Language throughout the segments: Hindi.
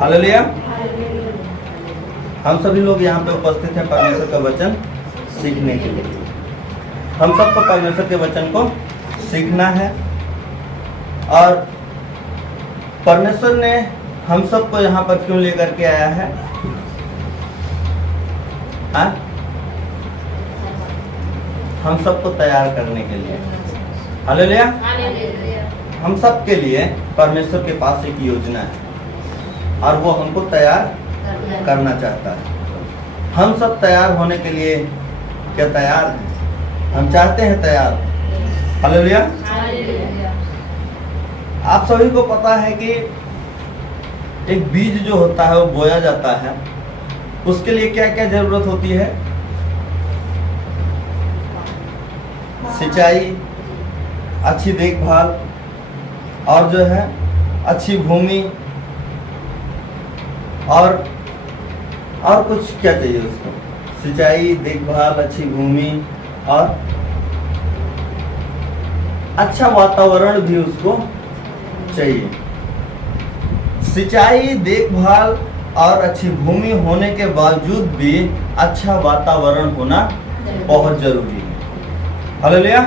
हालेलुया। हम सभी लोग यहाँ पे उपस्थित हैं परमेश्वर का वचन सीखने के लिए। हम सबको परमेश्वर के वचन को सीखना है और परमेश्वर ने हम सबको यहाँ पर क्यों लेकर के आया है? हाँ? हम सबको तैयार करने के लिए। हालेलुया। हम सब के लिए परमेश्वर के पास एक योजना है और वो हमको तैयार करना चाहता है। हम सब तैयार होने के लिए क्या तैयार हैं? हम चाहते हैं तैयार। हालेलुया। आप सभी को पता है कि एक बीज जो होता है वो बोया जाता है, उसके लिए क्या क्या जरूरत होती है? सिंचाई, अच्छी देखभाल और जो है अच्छी भूमि और कुछ क्या चाहिए उसको? सिंचाई, देखभाल, अच्छी भूमि और अच्छा वातावरण भी उसको चाहिए। सिंचाई, देखभाल और अच्छी भूमि होने के बावजूद भी अच्छा वातावरण होना बहुत जरूरी है। हालेलुया।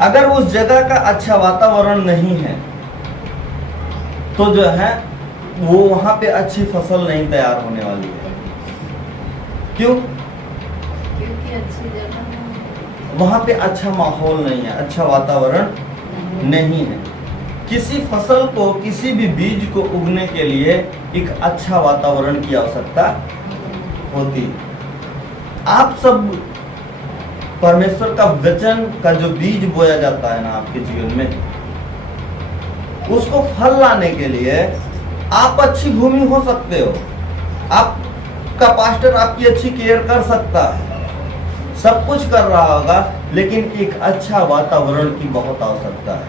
अगर उस जगह का अच्छा वातावरण नहीं है तो जो है वो वहां पे अच्छी फसल नहीं तैयार होने वाली है। क्यों? क्योंकि अच्छी जगह वहां पे अच्छा माहौल नहीं है, अच्छा वातावरण नहीं है। किसी फसल को, किसी भी बीज को उगने के लिए एक अच्छा वातावरण की आवश्यकता होती है। आप सब परमेश्वर का वचन का जो बीज बोया जाता है ना आपके जीवन में, उसको फल लाने के लिए आप अच्छी भूमि हो सकते हो, आपका पास्टर आपकी अच्छी केयर कर सकता है, सब कुछ कर रहा होगा, लेकिन एक अच्छा वातावरण की बहुत आवश्यकता है।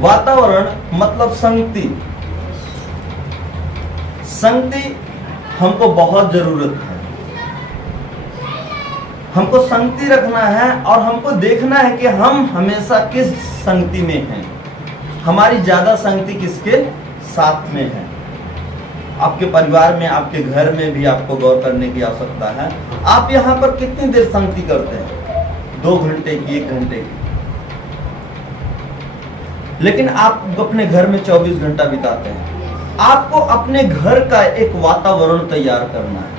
वातावरण मतलब संगति। संगति हमको बहुत जरूरत है। हमको संगति रखना है और हमको देखना है कि हम हमेशा किस संगति में हैं। हमारी ज्यादा संगति किसके साथ में है? आपके परिवार में, आपके घर में भी आपको गौर करने की आवश्यकता है। आप यहाँ पर कितनी देर संगति करते हैं? 2 घंटे की, 1 घंटे की। लेकिन आप अपने घर में 24 घंटा बिताते हैं। आपको अपने घर का एक वातावरण तैयार करना है।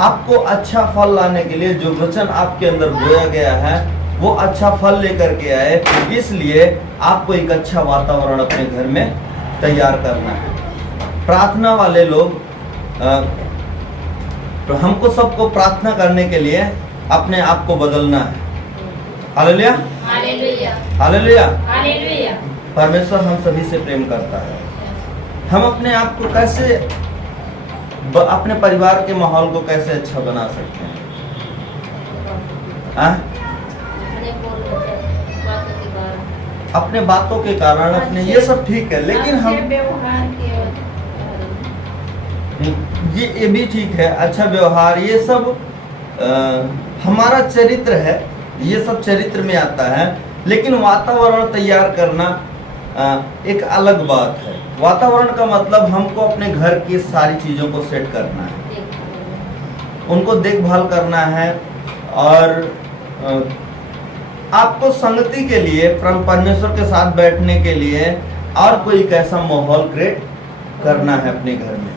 आपको अच्छा फल लाने के लिए जो वचन आपके अंदर बोया गया है वो अच्छा फल लेकर के आए, इसलिए आपको एक अच्छा वातावरण अपने घर में तैयार करना है। प्रार्थना वाले लोग, तो हमको सबको प्रार्थना करने के लिए अपने आप को बदलना है। हालेलुया। हालेलुया। परमेश्वर हम सभी से प्रेम करता है। हम अपने आप को कैसे, अपने परिवार के माहौल को कैसे अच्छा बना सकते हैं? अपने बातों के कारण, अपने ये सब ठीक है, लेकिन हम ये भी ठीक है, अच्छा व्यवहार, ये सब हमारा चरित्र है, ये सब चरित्र में आता है। लेकिन वातावरण तैयार करना एक अलग बात है। वातावरण का मतलब हमको अपने घर की सारी चीजों को सेट करना है, उनको देखभाल करना है और आपको संगति के लिए, परमेश्वर के साथ बैठने के लिए और कोई एक ऐसा माहौल क्रिएट करना है अपने घर में।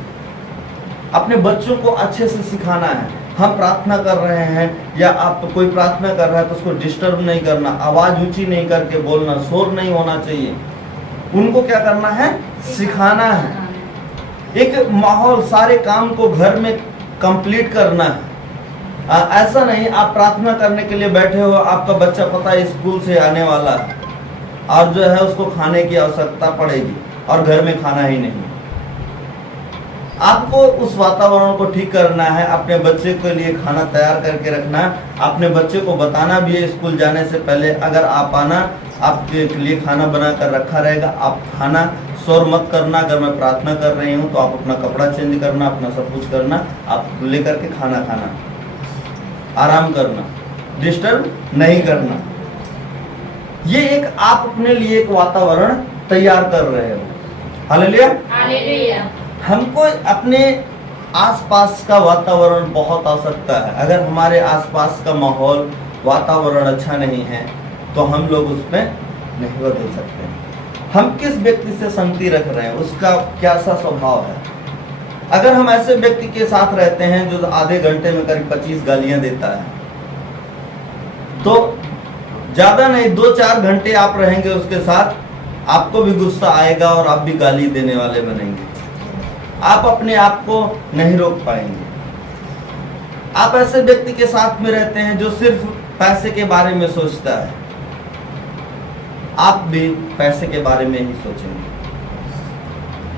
अपने बच्चों को अच्छे से सिखाना है। हम प्रार्थना कर रहे हैं या आप कोई प्रार्थना कर रहा है तो उसको डिस्टर्ब नहीं करना, आवाज ऊंची नहीं करके बोलना, शोर नहीं होना चाहिए। उनको क्या करना है? सिखाना है। एक माहौल, सारे काम को घर में कंप्लीट करना है। ऐसा नहीं आप प्रार्थना करने के लिए बैठे हो, आपका बच्चा पता है स्कूल से आने वाला है और जो है उसको खाने की आवश्यकता पड़ेगी और घर में खाना ही नहीं। आपको उस वातावरण को ठीक करना है, अपने बच्चे के लिए खाना तैयार करके रखना है। अपने बच्चे को बताना भी है स्कूल जाने से पहले, अगर आप आना, आपके लिए खाना बना कर रखा रहेगा, आप खाना, शोर मत करना। अगर मैं प्रार्थना कर रही हूँ तो आप अपना कपड़ा चेंज करना, अपना सब कुछ करना, आप लेकर के खाना खाना, आराम करना, डिस्टर्ब नहीं करना। ये एक आप अपने लिए एक वातावरण तैयार कर रहे हो। हालेलुया। हालेलुया। हमको अपने आसपास का वातावरण बहुत आवश्यकता है। अगर हमारे आसपास का माहौल वातावरण अच्छा नहीं है तो हम लोग उसमें नहीं बदल सकते। हम किस व्यक्ति से संगति रख रहे हैं, उसका कैसा स्वभाव है। अगर हम ऐसे व्यक्ति के साथ रहते हैं जो आधे घंटे में करीब 25 गालियां देता है, तो ज्यादा नहीं 2-4 घंटे आप रहेंगे उसके साथ, आपको भी गुस्सा आएगा और आप भी गाली देने वाले बनेंगे। आप अपने आप को नहीं रोक पाएंगे। आप ऐसे व्यक्ति के साथ में रहते हैं जो सिर्फ पैसे के बारे में सोचता है, आप भी पैसे के बारे में ही सोचेंगे,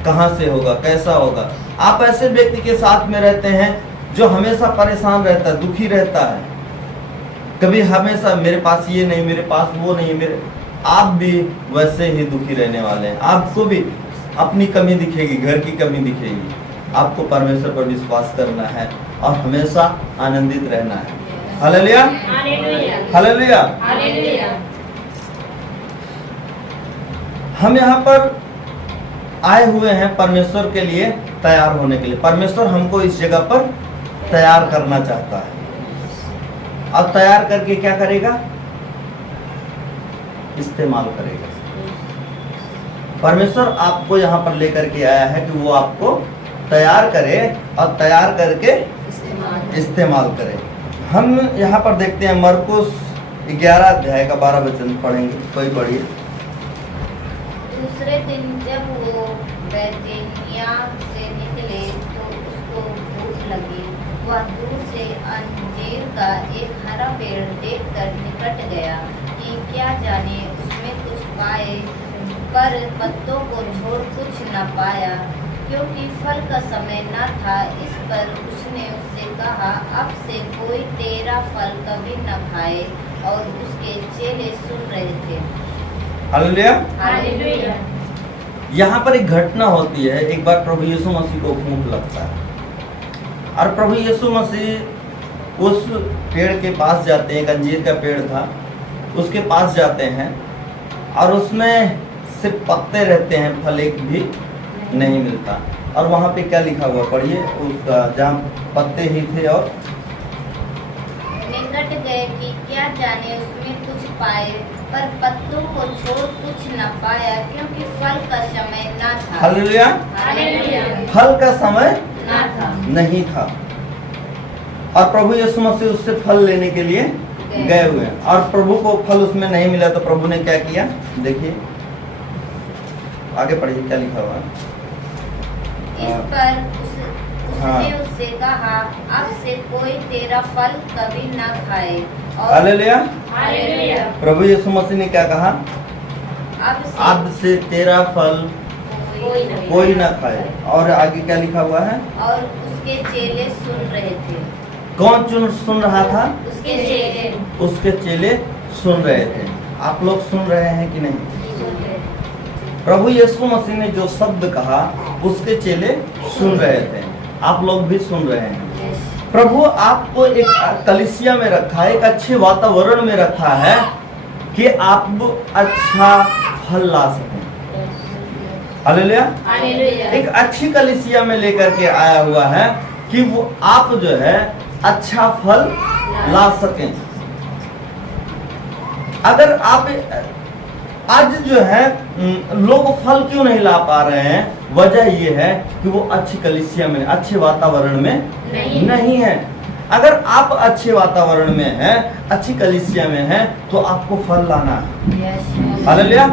कहां से होगा, कैसा होगा। आप ऐसे व्यक्ति के साथ में रहते हैं जो हमेशा परेशान रहता है, दुखी रहता है, कभी हमेशा मेरे पास ये नहीं, मेरे पास वो नहीं, मेरे आप भी वैसे ही दुखी रहने वाले हैं। आपको भी अपनी कमी दिखेगी, घर की कमी दिखेगी। आपको परमेश्वर पर विश्वास करना है और हमेशा आनंदित रहना है। हालेलुया। हालेलुया। हालेलुया। हम यहाँ पर आए हुए हैं परमेश्वर के लिए तैयार होने के लिए। परमेश्वर हमको इस जगह पर तैयार करना चाहता है। और तैयार करके क्या करेगा? इस्तेमाल करेगा। परमेश्वर आपको यहाँ पर लेकर के आया है कि वो आपको तैयार करे और तैयार करके इस्तेमाल करे। हम यहाँ पर देखते हैं मरकुस 11 अध्याय का 12 वचन पढ़ेंगे। कोई पढ़िए। दूसरे दिन जब वो बैतनिय्याह से निकले तो उसको भूख लगी। वह दूर से अंजीर का एक हरा पेड़ देखकर निकट गया कि क्या जाने उसमें कुछ पाए, पर पत्तों को छोड़ कुछ न पाया, क्योंकि फल का समय न था। इस पर उसने उससे कहा, अब से कोई तेरा फल कभी न खाए। और उसके चेले सुन रहे थे। हालेलुया। हालेलुया। यहाँ पर एक घटना होती है। एक बार प्रभु यीशु मसीह को भूख लगता है और प्रभु यीशु मसीह उस पेड़ के पास जाते हैं। एक अंजीर का पेड़ था, उसके पास जाते हैं और उसमें सिर्फ पत्ते रहते हैं, फल एक भी नहीं मिलता। और वहाँ पे क्या लिखा हुआ पढ़िए, उसका जहाँ पत्ते ही थे और निकट गए कि क्या जाने उसमें कुछ पाए, पर पत्तों को छोड़ कुछ न पाया, क्योंकि फल का समय न था। हालेलुया। हालेलुया। फल का समय ना था। नहीं था और प्रभु यीशु मसीह उससे फल लेने के लिए गए हुए हैं और प्रभु को फल उसमें नहीं मिला। तो प्रभु ने क्या किया, देखिए आगे पढ़िए क्या लिखा हुआ है। इस पर उसने उससे कहा, अब से कोई तेरा फल कभी न खाए। और हालेलुया। हालेलुया। प्रभु यीशु मसीह ने क्या कहा, अब से तेरा फल कोई ना खाए। और आगे क्या लिखा हुआ है, और उसके चेले सुन रहे थे। कौन सुन रहा था? उसके चेले उसके चेले सुन रहे थे। आप लोग सुन रहे हैं कि नहीं? सुन रहे थे। प्रभु यीशु मसीह ने जो शब्द कहा उसके चेले सुन रहे थे। आप लोग भी सुन रहे हैं। प्रभु आपको एक कलीसिया में रखा है, एक अच्छे वातावरण में रखा है कि आप अच्छा फल ला सकें। हालेलुया। हालेलुया। एक अच्छी कलीसिया में लेकर के आया हुआ है कि वो आप जो है अच्छा फल ला सकें। अगर आप आज जो है लोग फल क्यों नहीं ला पा रहे हैं, वजह ये है कि वो अच्छी कलीसिया में, अच्छे वातावरण में नहीं है। अगर आप अच्छे वातावरण में हैं, अच्छी कलीसिया में हैं, तो आपको फल लाना है। हालेलुया।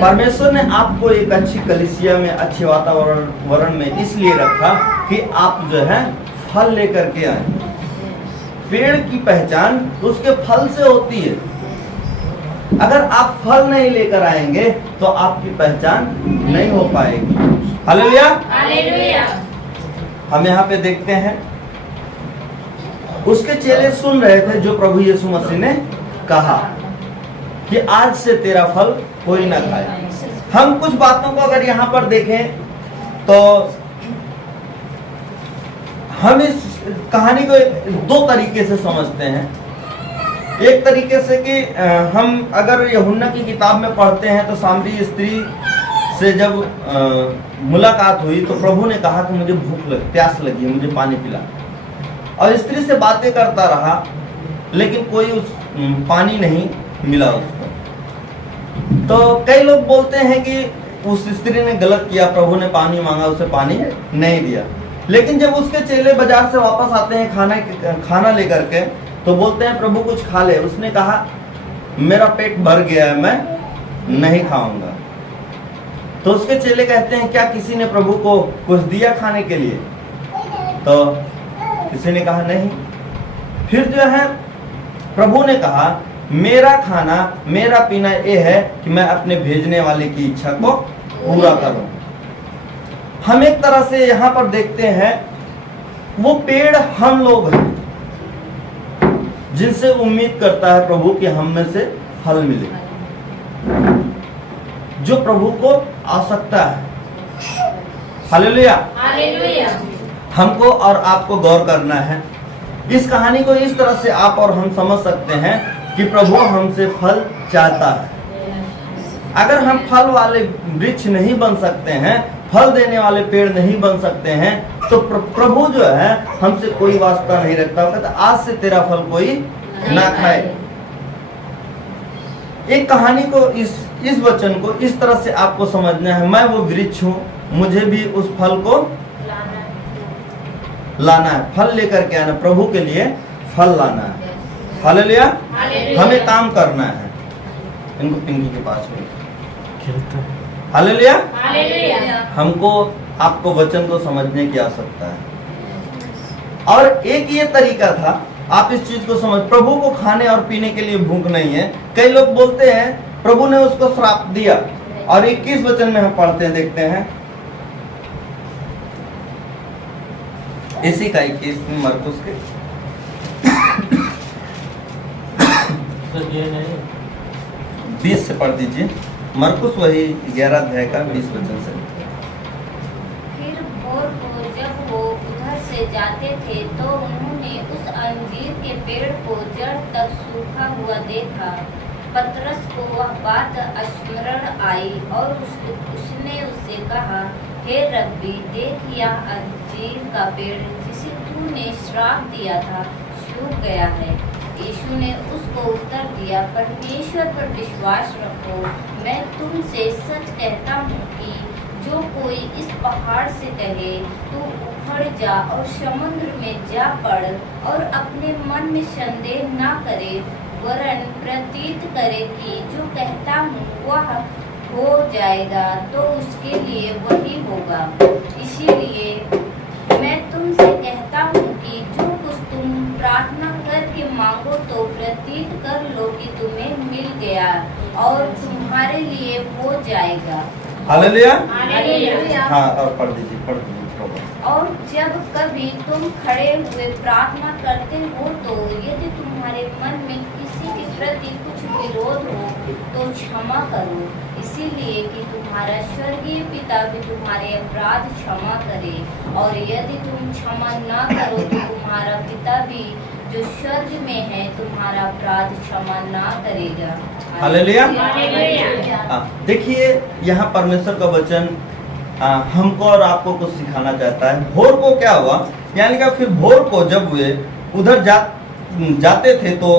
परमेश्वर ने आपको एक अच्छी कलीसिया में, अच्छे वातावरण में इसलिए रखा कि आप जो है फल लेकर के आए। पेड़ की पहचान उसके फल से होती है। अगर आप फल नहीं लेकर आएंगे तो आपकी पहचान नहीं हो पाएगी। हालेलुया। हालेलुया। हम यहाँ पे देखते हैं उसके चेले सुन रहे थे जो प्रभु यीशु मसीह ने कहा कि आज से तेरा फल कोई ना खाए। हम कुछ बातों को अगर यहाँ पर देखें तो हम इस कहानी को दो तरीके से समझते हैं। एक तरीके से कि हम अगर यूहन्ना की किताब में पढ़ते हैं तो सामरी स्त्री से जब मुलाकात हुई तो प्रभु ने कहा कि मुझे प्यास लगी है, मुझे पानी पिला। और स्त्री से बातें करता रहा लेकिन कोई उस पानी नहीं मिला उसको। तो कई लोग बोलते हैं कि उस स्त्री ने गलत किया, प्रभु ने पानी मांगा, उसे पानी नहीं दिया। लेकिन जब उसके चेले बाजार से वापस आते हैं खाना लेकर के, तो बोलते हैं प्रभु कुछ खा ले। उसने कहा मेरा पेट भर गया है, मैं नहीं खाऊंगा। तो उसके चेले कहते हैं क्या किसी ने प्रभु को कुछ दिया खाने के लिए? तो किसी ने कहा नहीं। फिर जो है प्रभु ने कहा मेरा खाना मेरा पीना ये है कि मैं अपने भेजने वाले की इच्छा को पूरा करूं। हम एक तरह से यहाँ पर देखते हैं वो पेड़ हम लोग हैं जिनसे उम्मीद करता है प्रभु कि हम में से फल मिले, जो प्रभु को आवश्यकता है। हालेलुया। हालेलुया। हमको और आपको गौर करना है। इस कहानी को इस तरह से आप और हम समझ सकते हैं कि प्रभु हमसे फल चाहता है। अगर हम फल वाले वृक्ष नहीं बन सकते हैं, फल देने वाले पेड़ नहीं बन सकते हैं, तो प्रभु जो है हमसे कोई वास्ता नहीं रखता। कहता आज से तेरा फल कोई ना खाए। एक कहानी को इस वचन को इस तरह से आपको समझना है, मैं वो वृक्ष हूँ, मुझे भी उस फल को लाना है, फल लेकर के आना, प्रभु के लिए फल लाना है। हालेलुया। हमें काम करना है। इनको पिंकी के पास में हालेलुया। हालेलुया। हमको आपको वचन को समझने की आवश्यकता है। और एक ये तरीका था, आप इस चीज को समझ, प्रभु को खाने और पीने के लिए भूख नहीं है। कई लोग बोलते हैं प्रभु ने उसको श्राप दिया, और 21 वचन में हम पढ़ते हैं, देखते हैं इसी का 21 मरकुस के 20 से पढ़ दीजिए। मरकुस वही 11 अध्याय का 20 वचन से। फिर भोर को जब वो उधर से जाते थे तो उन्होंने उस अंजीर के पेड़ को जड़ तक सूखा हुआ देखा। पतरस को वह बात स्मरण आई और उसने उससे कहा, हे रब्बी, देख यह अंजीर का पेड़ जिसे तूने श्राप दिया था सूख गया है। यीशु ने उसको उत्तर दिया, परमेश्वर पर विश्वास रखो। मैं तुमसे सच कहता हूँ कि जो कोई इस पहाड़ से कहे तू उखड़ जा और समुद्र में जा पड़, और अपने मन में संदेह ना करे, वरन प्रतीत करे कि जो कहता हूँ वह हो जाएगा, तो उसके लिए वही होगा। इसीलिए मैं तुमसे कहता हूँ कि जो कुछ तुम प्रार्थना करके मांगो तो प्रतीत कर लो कि तुम्हें मिल गया और तुम्हारे लिए हो जाएगा। हालेलुया। हालेलुया। हाँ, और पढ़ दीजिए, पढ़ दीजिए। और जब कभी तुम खड़े हुए प्रार्थना करते हो तो यदि तुम्हारे मन में किसी के प्रति कुछ विरोध हो तो क्षमा करो, इसीलिए कि तुम्हारा स्वर्गीय पिता भी तुम्हारे अपराध क्षमा करे। और यदि तुम क्षमा ना करो तो तुम्हारा पिता भी जो स्वर्ग में है तुम्हारा अपराध क्षमा ना करेगा। हालेलुया। हालेलुया। देखिए यहाँ परमेश्वर का वचन हमको और आपको कुछ सिखाना चाहता है। भोर को क्या हुआ, यानी कि फिर भोर को जब वे उधर जाते थे तो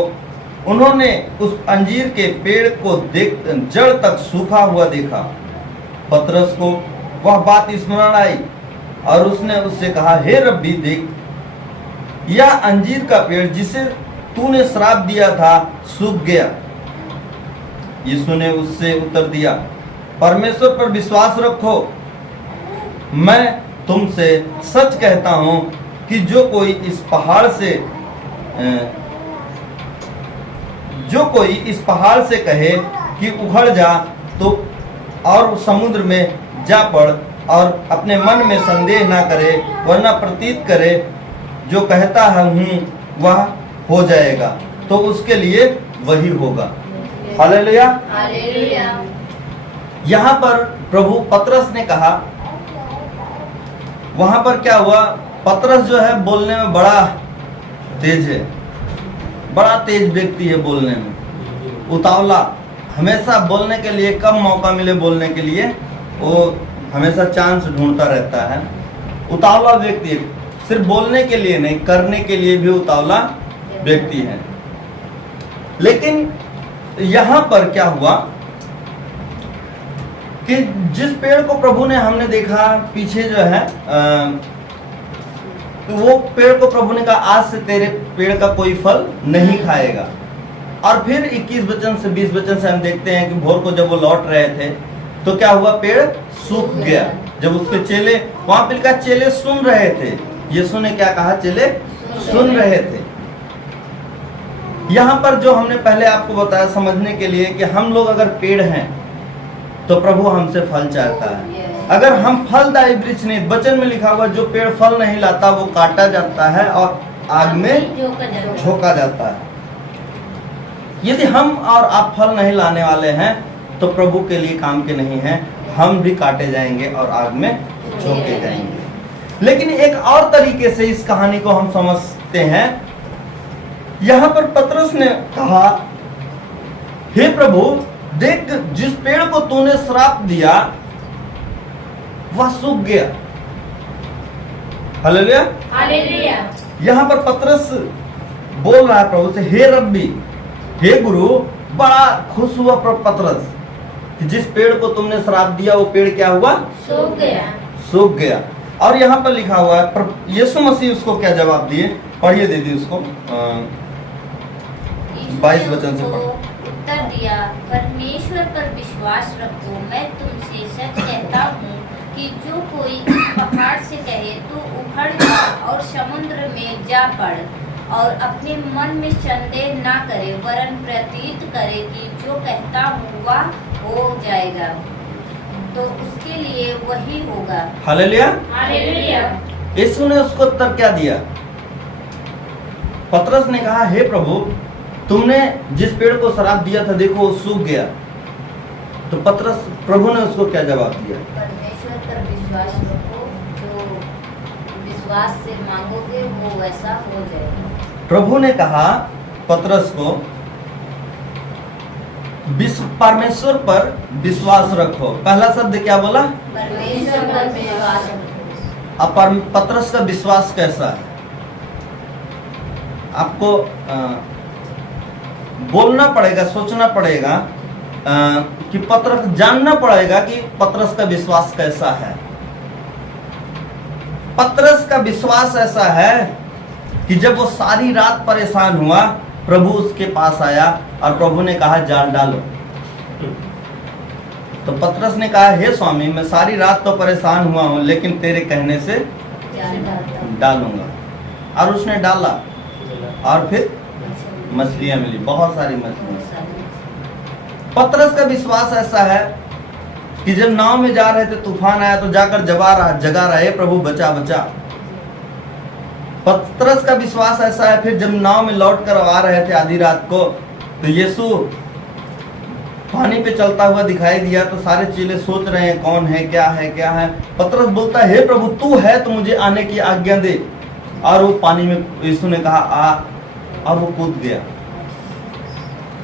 उन्होंने उस अंजीर के पेड़ को देख जड़ तक सूखा हुआ देखा। पतरस को वह बात स्मरण आई और उसने उससे कहा, हे रब्बी, देख यह अंजीर का पेड़ जिसे तूने श्राप दिया था सूख गया। यीशु ने उससे उत्तर दिया, परमेश्वर पर विश्वास रखो। मैं तुमसे सच कहता हूं कि जो कोई इस पहाड़ से कहे कि उखड़ जा तो और समुद्र में जा पड़, और अपने मन में संदेह ना करे, वरना प्रतीत करे जो कहता है हूँ वह हो जाएगा, तो उसके लिए वही होगा। हालेलुया। हालेलुया। यहाँ पर प्रभु पतरस ने कहा, वहां पर क्या हुआ, पतरस जो है बोलने में बड़ा तेज है। बड़ा तेज व्यक्ति है बोलने में, उतावला, हमेशा बोलने के लिए, कब मौका मिले बोलने के लिए वो हमेशा चांस ढूंढता रहता है। उतावला व्यक्ति है, सिर्फ बोलने के लिए नहीं, करने के लिए भी उतावला व्यक्ति है। लेकिन यहां पर क्या हुआ कि जिस पेड़ को प्रभु ने, हमने देखा पीछे जो है वो पेड़ को प्रभु ने कहा आज से तेरे पेड़ का कोई फल नहीं खाएगा। और फिर 21 वचन से 20 वचन से हम देखते हैं कि भोर को जब वो लौट रहे थे तो क्या हुआ, पेड़ सूख गया। जब उसके चेले, वहां पर लिखा चेले सुन रहे थे, यीशु ने क्या कहा, चेले सुन रहे थे। यहां पर जो हमने पहले आपको बताया समझने के लिए कि हम लोग अगर पेड़ हैं तो प्रभु हमसे फल चाहता है। अगर हम फलदायी वृक्ष नहीं, वचन में लिखा हुआ जो पेड़ फल नहीं लाता वो काटा जाता है और आग में झोंका जाता है। यदि हम और आप फल नहीं लाने वाले हैं तो प्रभु के लिए काम के नहीं हैं, हम भी काटे जाएंगे और आग में झोंके जाएंगे। लेकिन एक और तरीके से इस कहानी को हम समझते हैं। यहां पर पतरस ने कहा, हे प्रभु देख, जिस पेड़ को तूने श्राप दिया वह सूख गया। Hallelujah, hallelujah. यहां पर पतरस बोल रहा है प्रभु से, हे रब्बी, हे गुरु। बड़ा खुश हुआ पतरस कि जिस पेड़ को तुमने श्राप दिया वो पेड़ क्या हुआ, सूख गया, सूख गया। और यहां पर लिखा हुआ है यीशु मसीह उसको क्या जवाब दिए, पढ़िए दीदी उसको 22 वचन से पढ़ो। उत्तर दिया, परमेश्वर पर विश्वास रखो। मैं तुमसे सच कहता हूँ कि जो कोई इस पहाड़ से कहे तो उखड़ जा और समुद्र में जा पड़, और अपने मन में संदेह ना करे, वरन प्रतीत करे कि जो कहता हूँ वह हो जाएगा, तो उसके लिए वही होगा। Hallelujah, hallelujah. यीशु ने उसको उत्तर क्या दिया। पतरस ने कहा, हे प्रभु तुमने जिस पेड़ को श्राप दिया था देखो वो सूख गया। तो पतरस, प्रभु ने उसको क्या जवाब दिया, परमेश्वर पर विश्वास रखो, जो विश्वास से मांगोगे वो वैसा हो जाएगा। प्रभु ने कहा पतरस को, परमेश्वर पर विश्वास रखो। पहला शब्द क्या बोला, परमेश्वर पर विश्वास रखो। अब पतरस का विश्वास कैसा है, आपको बोलना पड़ेगा, सोचना पड़ेगा कि पतरस, जानना पड़ेगा कि पतरस का विश्वास कैसा है। पतरस का विश्वास ऐसा है कि जब वो सारी रात परेशान हुआ, प्रभु उसके पास आया और प्रभु ने कहा जाल डालो। तो पतरस ने कहा, हे स्वामी मैं सारी रात तो परेशान हुआ हूं लेकिन तेरे कहने से डालूंगा। और उसने डाला और फिर मछलियां मिली, बहुत सारी मछलियां। पतरस का विश्वास ऐसा है कि जब नाव में जा रहे थे तूफान आया तो जाकर जगा रहा है, प्रभु बचा बचा। पतरस का विश्वास ऐसा है, फिर जब नाव में लौट कर आ रहे थे आधी रात को तो यीशु पानी पे चलता हुआ दिखाई दिया, तो सारे चेले सोच रहे हैं कौन है, क्या है, क्या है। पतरस बोलता है, हे प्रभु तू है तो मुझे आने की आज्ञा दे। और वो पानी में, यीशु ने कहा आ, और वो कूद गया।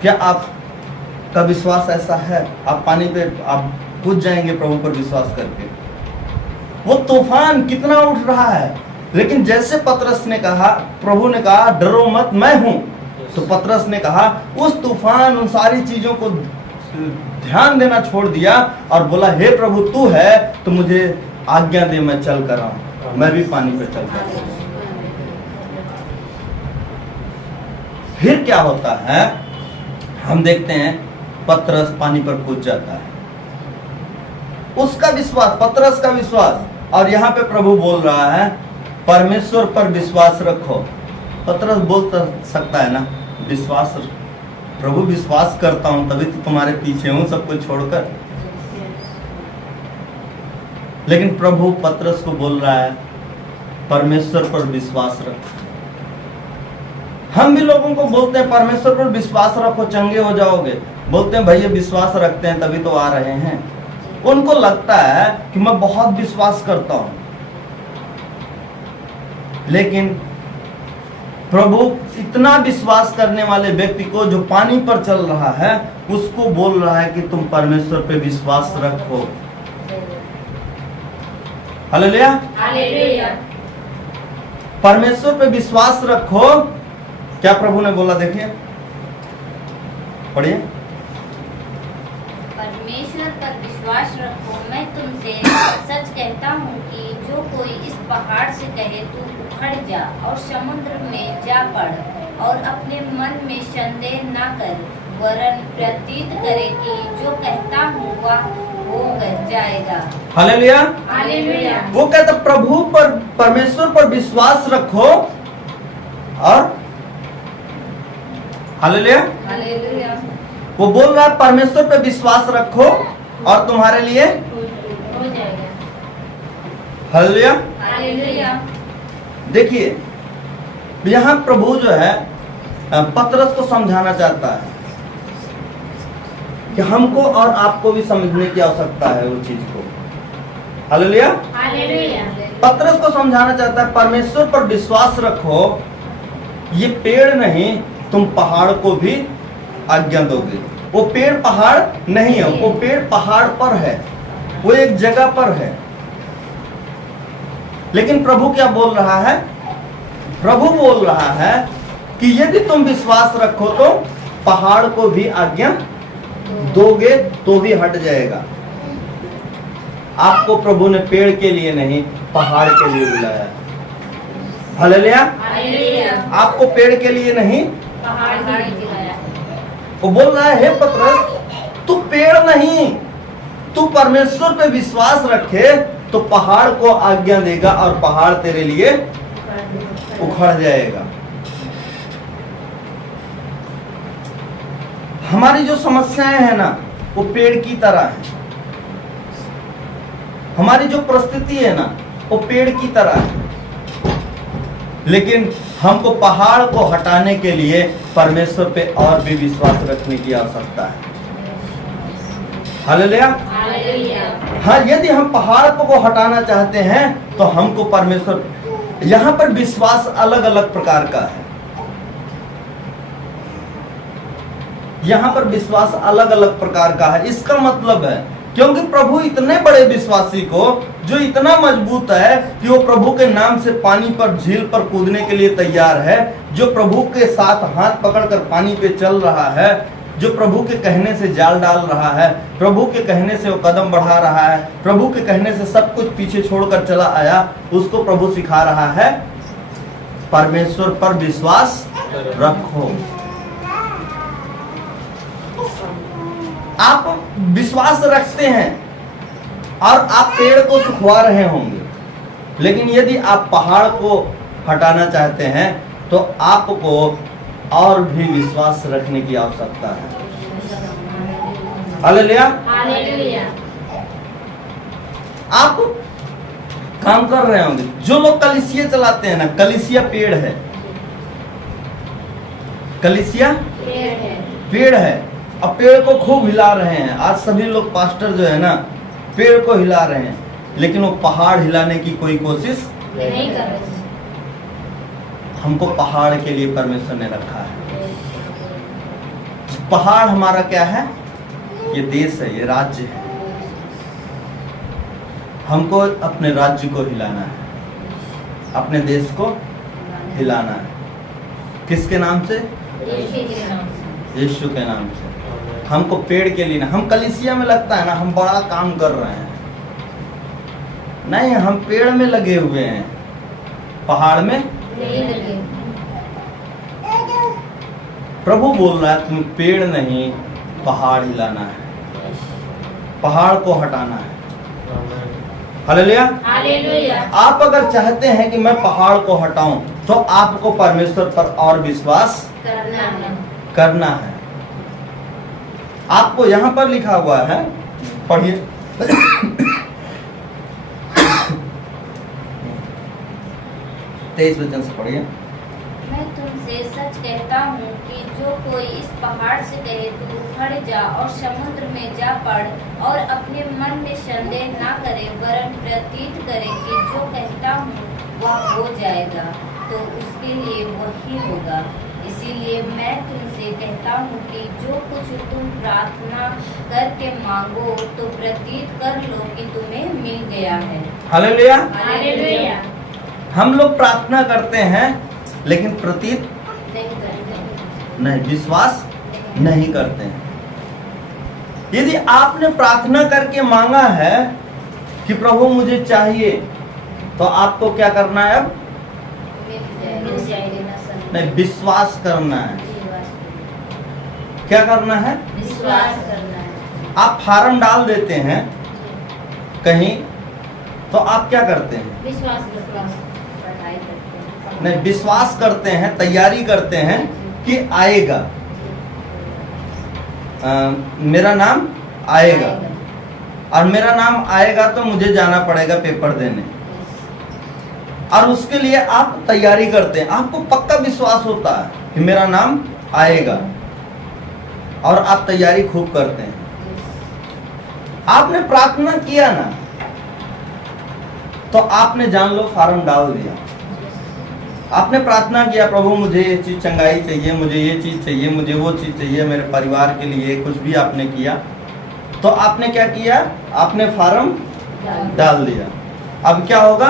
क्या आपका विश्वास ऐसा है, आप पानी पे आप कूद जाएंगे प्रभु पर विश्वास करके? वो तूफान कितना उठ रहा है, लेकिन जैसे पतरस ने कहा, प्रभु ने कहा डरो मत मैं हूं, तो पतरस ने कहा उस तूफान, उन सारी चीजों को ध्यान देना छोड़ दिया और बोला, हे प्रभु तू है तो मुझे आज्ञा दे, मैं चल कर आऊं, मैं भी पानी पे चल कर। फिर क्या होता है, हम देखते हैं पतरस पानी पर कूद जाता है। उसका विश्वास, पतरस का विश्वास। और यहाँ पे प्रभु बोल रहा है परमेश्वर पर विश्वास रखो। पतरस बोल सकता है ना, विश्वास, प्रभु विश्वास करता हूं तभी तो तुम्हारे पीछे हूं सब कुछ छोड़कर। लेकिन प्रभु पतरस को बोल रहा है परमेश्वर पर विश्वास रखो। हम भी लोगों को बोलते हैं परमेश्वर पर विश्वास रखो चंगे हो जाओगे, बोलते हैं भैया विश्वास रखते हैं तभी तो आ रहे हैं। उनको लगता है कि मैं बहुत विश्वास करता हूं, लेकिन प्रभु इतना विश्वास करने वाले व्यक्ति को जो पानी पर चल रहा है उसको बोल रहा है कि तुम परमेश्वर पे विश्वास रखो। हालेलुया। हालेलुया। परमेश्वर पे विश्वास रखो। क्या प्रभु ने बोला? देखिए, पढ़िए। परमेश्वर पर विश्वास रखो। मैं तुमसे सच कहता हूँ कि जो कोई इस पहाड़ से कहे तू उखड़ जा और समुद्र में जा पड़ और अपने मन में संदेह न कर, वरन प्रतीत करे कि जो कहता हूँ वह हो जाएगा। हालेलुया। हालेलुया। वो कहता प्रभु पर, परमेश्वर पर विश्वास रखो और हालेलुया। हालेलुया। वो बोल रहा है परमेश्वर पे विश्वास रखो और तुम्हारे लिए हो जाएगा। हालेलुया। हालेलुया। देखिए, यहाँ प्रभु जो है पतरस को समझाना चाहता है कि हमको और आपको भी समझने की आवश्यकता है वो चीज को। हालेलुया। हालेलुया। पतरस को समझाना चाहता है परमेश्वर पर विश्वास रखो। ये पेड़ नहीं, तुम पहाड़ को भी आज्ञा दोगे। वो पेड़ पहाड़ नहीं है, वो पेड़ पहाड़ पर है, वो एक जगह पर है। लेकिन प्रभु क्या बोल रहा है? प्रभु बोल रहा है कि यदि तुम विश्वास रखो तो पहाड़ को भी आज्ञा दोगे तो भी हट जाएगा। आपको प्रभु ने पेड़ के लिए नहीं, पहाड़ के लिए बुलाया। हालेलुया। हालेलुया। आपको पेड़ के लिए नहीं, पहाड़ गिराया। वो बोल रहा है, हे पतरस, तू पेड़ नहीं, तू परमेश्वर पे विश्वास रखे तो पहाड़ को आज्ञा देगा और पहाड़ तेरे लिए उखड़ जाएगा। हमारी जो समस्याएं हैं ना, वो पेड़ की तरह है। हमारी जो परिस्थिति है ना, वो पेड़ की तरह है। लेकिन हमको पहाड़ को हटाने के लिए परमेश्वर पे और भी विश्वास रखने की आवश्यकता है। हालेलुया। हालेलुया। हाँ, यदि हम पहाड़ को हटाना चाहते हैं तो हमको परमेश्वर, यहाँ पर विश्वास अलग अलग प्रकार का है। यहाँ पर विश्वास अलग अलग प्रकार का है। इसका मतलब है क्योंकि प्रभु इतने बड़े विश्वासी को, जो इतना मजबूत है कि वो प्रभु के नाम से पानी पर, झील पर कूदने के लिए तैयार है, जो प्रभु के साथ हाथ पकड़कर पानी पे चल रहा है, जो प्रभु के कहने से जाल डाल रहा है, प्रभु के कहने से वो कदम बढ़ा रहा है, प्रभु के कहने से सब कुछ पीछे छोड़कर चला आया, उसको प्रभु सिखा रहा है परमेश्वर पर विश्वास रखो। आप विश्वास रखते हैं और आप पेड़ को सुखवा रहे होंगे, लेकिन यदि आप पहाड़ को हटाना चाहते हैं तो आपको और भी विश्वास रखने की आवश्यकता है। हालेलुया। हालेलुया। आप काम कर रहे होंगे, जो लोग कलीसिया चलाते हैं ना, कलीसिया पेड़ है, कलीसिया पेड़ है। पेड़ है, अब पेड़ को खूब हिला रहे हैं। आज सभी लोग पास्टर जो है ना, पेड़ को हिला रहे हैं, लेकिन वो पहाड़ हिलाने की कोई कोशिश नहीं कर रहे। हमको पहाड़ के लिए परमेश्वर ने रखा है। पहाड़ हमारा क्या है? ये देश है, ये राज्य है। हमको अपने राज्य को हिलाना है, अपने देश को हिलाना है। किसके नाम से? यीशु के नाम से। हमको पेड़ के लिए ना, हम कलीसिया में लगता है ना हम बड़ा काम कर रहे हैं, नहीं, हम पेड़ में लगे हुए हैं, पहाड़ में नहीं लगे। प्रभु बोल रहा है तुम पेड़ नहीं, पहाड़ हिलाना है, पहाड़ को हटाना है। हालेलुया। हालेलुया। आप अगर चाहते हैं कि मैं पहाड़ को हटाऊं तो आपको परमेश्वर पर और विश्वास करना है। करना है। आपको यहां पर लिखा हुआ है, पढ़िए। 23 वचन से पढ़िए। मैं तुमसे सच कहता हूँ कि जो कोई इस पहाड़ से कहे तू उखड़ जा और समुद्र में जा पड़ और अपने मन में संदेह ना करे, वरन प्रतीत करे कि जो कहता हूँ वह हो जाएगा, तो उसके लिए वही होगा। इसीलिए मैं तुमसे कहता हूँ कि जो कुछ तुम प्रार्थना करके मांगो तो प्रतीत कर लो कि तुम्हें मिल गया है। हालेलुया। हालेलुया। हम लोग प्रार्थना करते हैं लेकिन प्रतीत नहीं करते। नहीं, विश्वास नहीं करते हैं। यदि आपने प्रार्थना करके मांगा है कि प्रभु मुझे चाहिए, तो आपको क्या करना है? अब मिल जाएगी। नहीं, विश्वास करना है। विश्वास क्या करना है? विश्वास करना है। आप फार्म डाल देते हैं कहीं, तो आप क्या करते हैं? विश्वास पढ़ाई करते हैं। नहीं, विश्वास करते हैं, तैयारी करते हैं कि आएगा, मेरा नाम आएगा, और मेरा नाम आएगा तो मुझे जाना पड़ेगा पेपर देने, और उसके लिए आप तैयारी करते हैं। आपको पक्का विश्वास होता है कि मेरा नाम आएगा, और आप तैयारी खूब करते हैं। आपने प्रार्थना किया ना, तो आपने जान लो फार्म डाल दिया। आपने प्रार्थना किया, प्रभु मुझे ये चीज चंगाई चाहिए, मुझे ये चीज चाहिए, मुझे वो चीज चाहिए, मेरे परिवार के लिए कुछ भी आपने किया, तो आपने क्या किया? आपने फार्म डाल दिया। अब क्या होगा?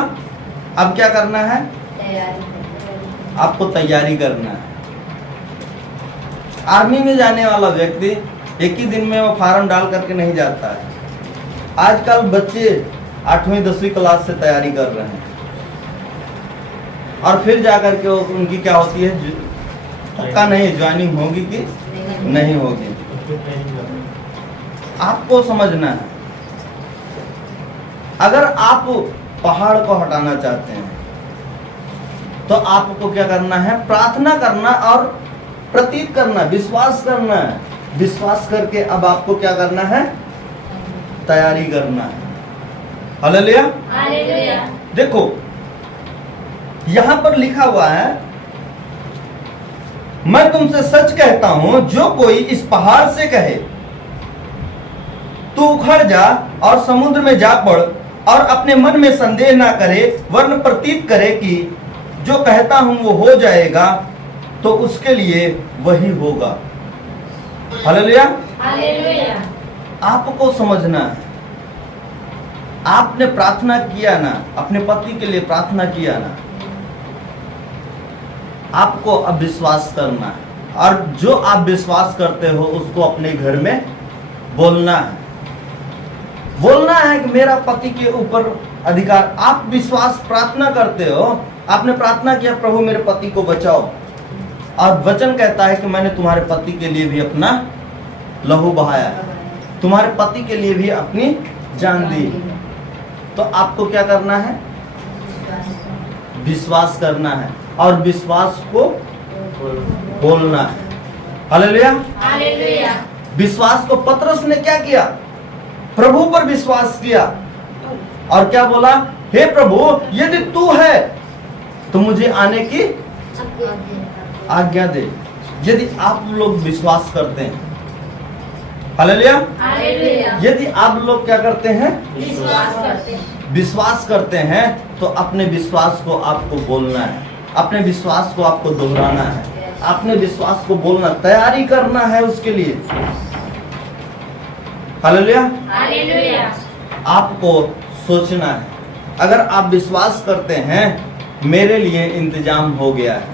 अब क्या करना है? तैयारी आपको तैयारी करना है। आर्मी में जाने वाला व्यक्ति एक ही दिन में वो फार्म डाल करके नहीं जाता है। आजकल बच्चे 8वीं 10वीं क्लास से तैयारी कर रहे हैं, और फिर जाकर के उनकी क्या होती है? पक्का नहीं ज्वाइनिंग होगी कि नहीं होगी। आपको समझना है, अगर आप पहाड़ को हटाना चाहते हैं तो आपको क्या करना है? प्रार्थना करना और प्रतीत करना, विश्वास करना है। विश्वास करके अब आपको क्या करना है? तैयारी करना है। हालेलुया। हालेलुया। देखो यहां पर लिखा हुआ है, मैं तुमसे सच कहता हूं, जो कोई इस पहाड़ से कहे तू उखड़ जा और समुद्र में जा पड़, और अपने मन में संदेह ना करे वरन प्रतीत करे कि जो कहता हूं वो हो जाएगा, तो उसके लिए वही होगा। हालेलुया। हालेलुया। आपको समझना है, आपने प्रार्थना किया ना, अपने पति के लिए प्रार्थना किया ना, आपको अब विश्वास करना है, और जो आप विश्वास करते हो उसको अपने घर में बोलना है। बोलना है कि मेरा पति के ऊपर अधिकार। आप विश्वास प्रार्थना करते हो, आपने प्रार्थना किया प्रभु मेरे पति को बचाओ, और वचन कहता है कि मैंने तुम्हारे पति के लिए भी अपना लहू बहाया, तुम्हारे पति के लिए भी अपनी जान दी। तो आपको क्या करना है? विश्वास करना है, और विश्वास को बोलना है। हालेलुया। हालेलुया। विश्वास को पतरस ने क्या किया? प्रभु पर विश्वास किया, और क्या बोला? हे प्रभु, यदि तू है तो मुझे आने की आज्ञा दे। यदि आप लोग विश्वास करते हैं, हालेलुया, हालेलुया। यदि आप लोग क्या करते हैं? विश्वास करते हैं। विश्वास करते हैं, तो अपने विश्वास को आपको बोलना है, अपने विश्वास को आपको दोहराना है, अपने विश्वास को बोलना, तैयारी करना है उसके लिए। हालेलुया। हालेलुया। आपको सोचना है, अगर आप विश्वास करते हैं मेरे लिए इंतजाम हो गया है,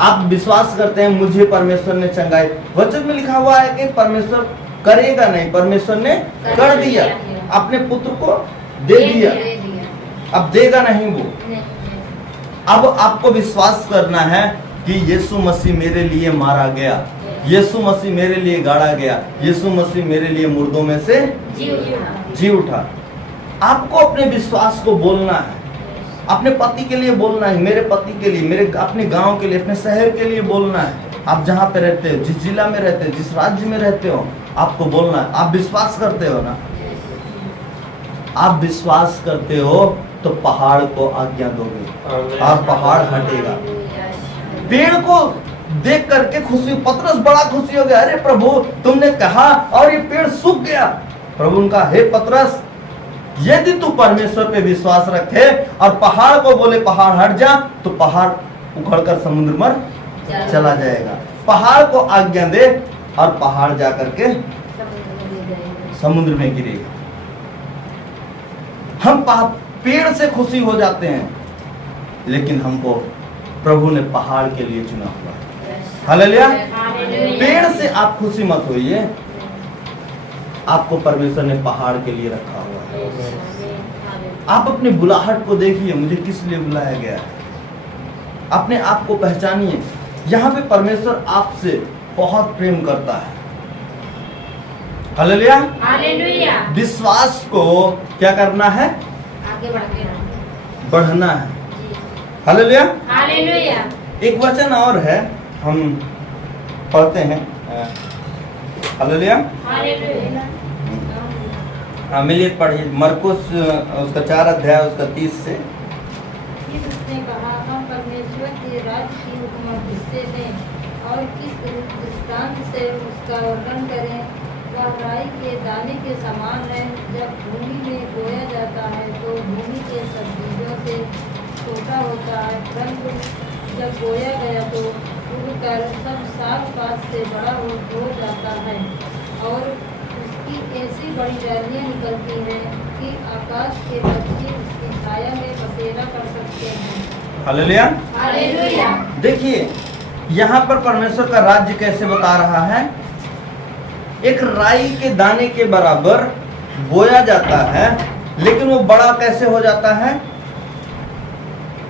आप विश्वास करते हैं मुझे परमेश्वर ने चंगाई, वचन में लिखा हुआ है कि परमेश्वर करेगा नहीं, परमेश्वर ने कर दिया, अपने पुत्र को दे दिया, अब देगा नहीं वो। अब आपको विश्वास करना है कि यीशु मसीह मेरे लिए मारा गया, यीशु मसीह मेरे लिए गाड़ा गया, यीशु मसीह मेरे लिए मुर्दों में से जी उठा। आपको अपने विश्वास को बोलना है, अपने पति के लिए बोलना है, मेरे पति के लिए, मेरे अपने गांव के लिए, अपने शहर के लिए बोलना है। आप जहां पे रहते हो, जिस जिला में रहते हो, जिस राज्य में रहते हो, आपको बोलना है। आप विश्वास करते हो ना? आप विश्वास करते हो तो पहाड़ को आज्ञा दोगे और पहाड़ हटेगा। पेड़ को देख करके खुशी, पतरस बड़ा खुशी हो गया, अरे प्रभु तुमने कहा और ये पेड़ सूख गया। प्रभु उनका, हे पतरस, यदि तू परमेश्वर पे विश्वास रखे और पहाड़ को बोले पहाड़ हट जा, तो पहाड़ उखड़कर समुद्र में चला जाएगा। पहाड़ को आज्ञा दे और पहाड़ जा करके समुद्र में गिरेगा। हम पेड़ से खुशी हो जाते हैं, लेकिन हमको प्रभु ने पहाड़ के लिए चुना हुआ है। हालेलुया। पेड़ से आप खुशी मत होइए, आपको परमेश्वर ने पहाड़ के लिए रखा हुआ है। आप अपनी बुलाहट को देखिए, मुझे किस लिए बुलाया गया है। अपने आप को पहचानिए। यहाँ पे परमेश्वर आपसे बहुत प्रेम करता है। हालेलुया। हालेलुया। विश्वास को क्या करना है? आगे बढ़ना है। हालेलुया। हालेलुया। एक वचन और है, हम पढ़ते हैं। हालेलुया। हालेलुया। हाँ, मिलिए पढ़िए मरकुस उसका 4 अध्याय उसका 30 से। फिर उसने कहा, हम परमेश्वर के राज्य की उपमा किससे दें और किस दृष्टांत से उसका वर्णन करें। वह राई के दाने के समान है। जब भूमि में बोया जाता है तो भूमि के सब बीजों से छोटा होता है, परंतु जब बोया गया तो उगकर सब साग पात से बड़ा हो जाता है और उसकी ऐसी बड़ी डालियाँ निकलती हैं कि आकाश के पक्षी उसकी छाया में बसेरा कर सकते हैं। हालेलुया। हालेलुया। देखिए यहाँ पर परमेश्वर का राज्य कैसे बता रहा है। एक राई के दाने के बराबर बोया जाता है, लेकिन वो बड़ा कैसे हो जाता है।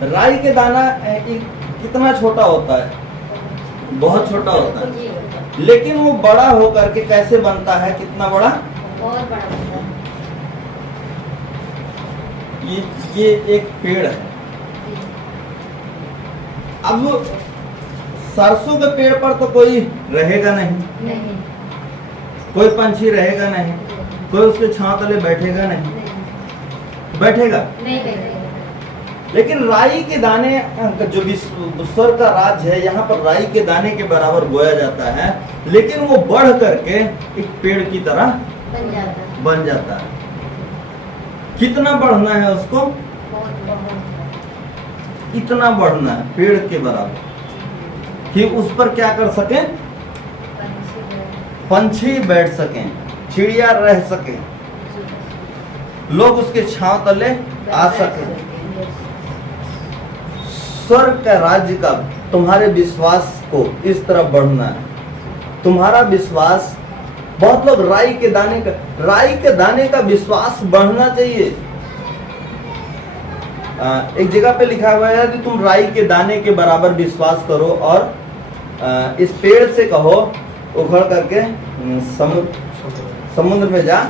राई के दाना कितना छोटा होता है, बहुत छोटा होता है, लेकिन वो बड़ा होकर के कैसे बनता है, कितना बड़ा, बहुत बड़ा होता है। ये एक पेड़ है। अब सरसों के पेड़ पर तो कोई रहेगा नहीं, कोई पंछी रहेगा नहीं, कोई उसके छांव तले बैठेगा नहीं, बैठेगा। लेकिन राई के दाने जो विश्व का राज है, यहाँ पर राई के दाने के बराबर बोया जाता है, लेकिन वो बढ़ करके एक पेड़ की तरह बन जाता है। कितना बढ़ना है उसको, इतना बढ़ना है पेड़ के बराबर कि उस पर क्या कर सके, पंछी बैठ सकें, चिड़िया रह सके, लोग उसके छांव तले आ सके। स्वर्ग का राज्य का तुम्हारे विश्वास को इस तरह बढ़ना है। तुम्हारा विश्वास, बहुत लोग राई के दाने का विश्वास बढ़ना चाहिए। एक जगह पे लिखा हुआ है कि तुम राई के दाने के बराबर विश्वास करो और इस पेड़ से कहो उखड़ करके समुद्र में जा,